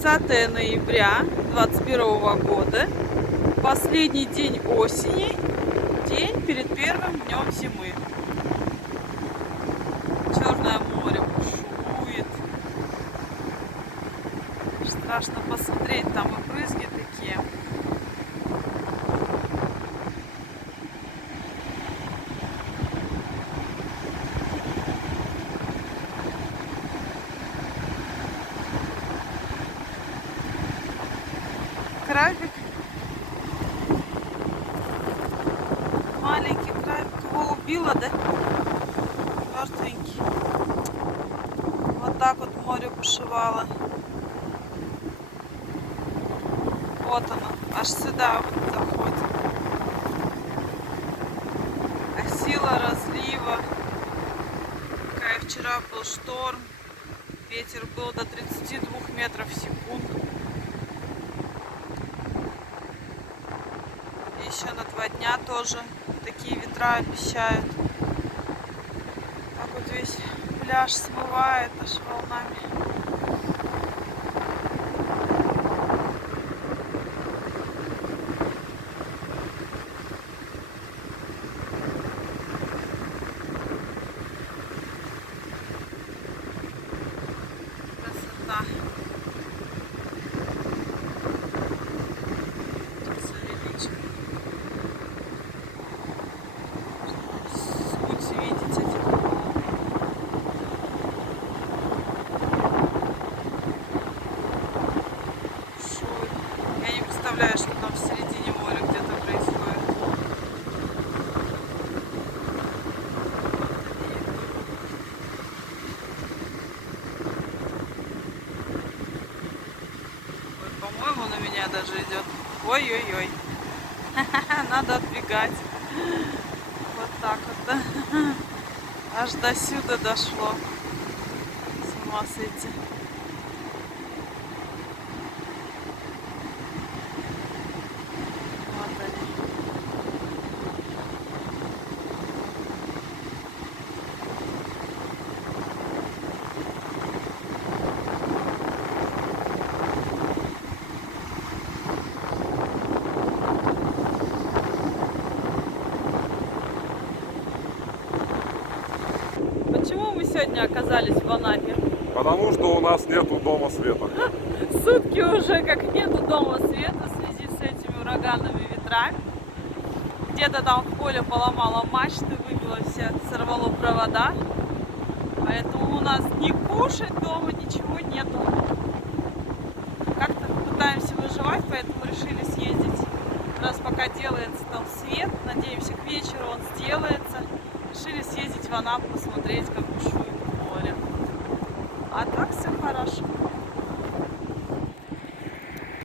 30 ноября 2021 года, последний день осени, день перед первым днем зимы. Черное море бушует. Страшно посмотреть, там и брызги такие. Крабик. Маленький крабик. Его убило, да? Мертвенький. Вот так вот море бушевало. Вот оно. Аж сюда вот заходит. А сила разлива. Какая вчера был шторм. Ветер был до 32 метров в секунду. Еще на 2 дня тоже такие ветра обещают. Так вот весь пляж смывает аж волнами. Красота. Я не представляю, что там в середине моря где-то происходит. Ой, по-моему, на меня даже идет. Ой-ой-ой. Надо отбегать. Вот так вот, да? Аж до сюда дошло. С ума сойти. Вот они. Почему мы сегодня оказались в Анапе? Потому что у нас нету дома света. Сутки уже как нету дома света в связи с этими ураганными ветрами. Где-то там в поле поломало мачты, выбило все, сорвало провода. Поэтому у нас ни кушать дома, ничего нету. Как-то пытаемся выживать, поэтому решили съездить. Раз пока делается там свет, надеемся, к вечеру он сделается. Решили съездить в Анапу, посмотреть, как бушует море. А так все хорошо.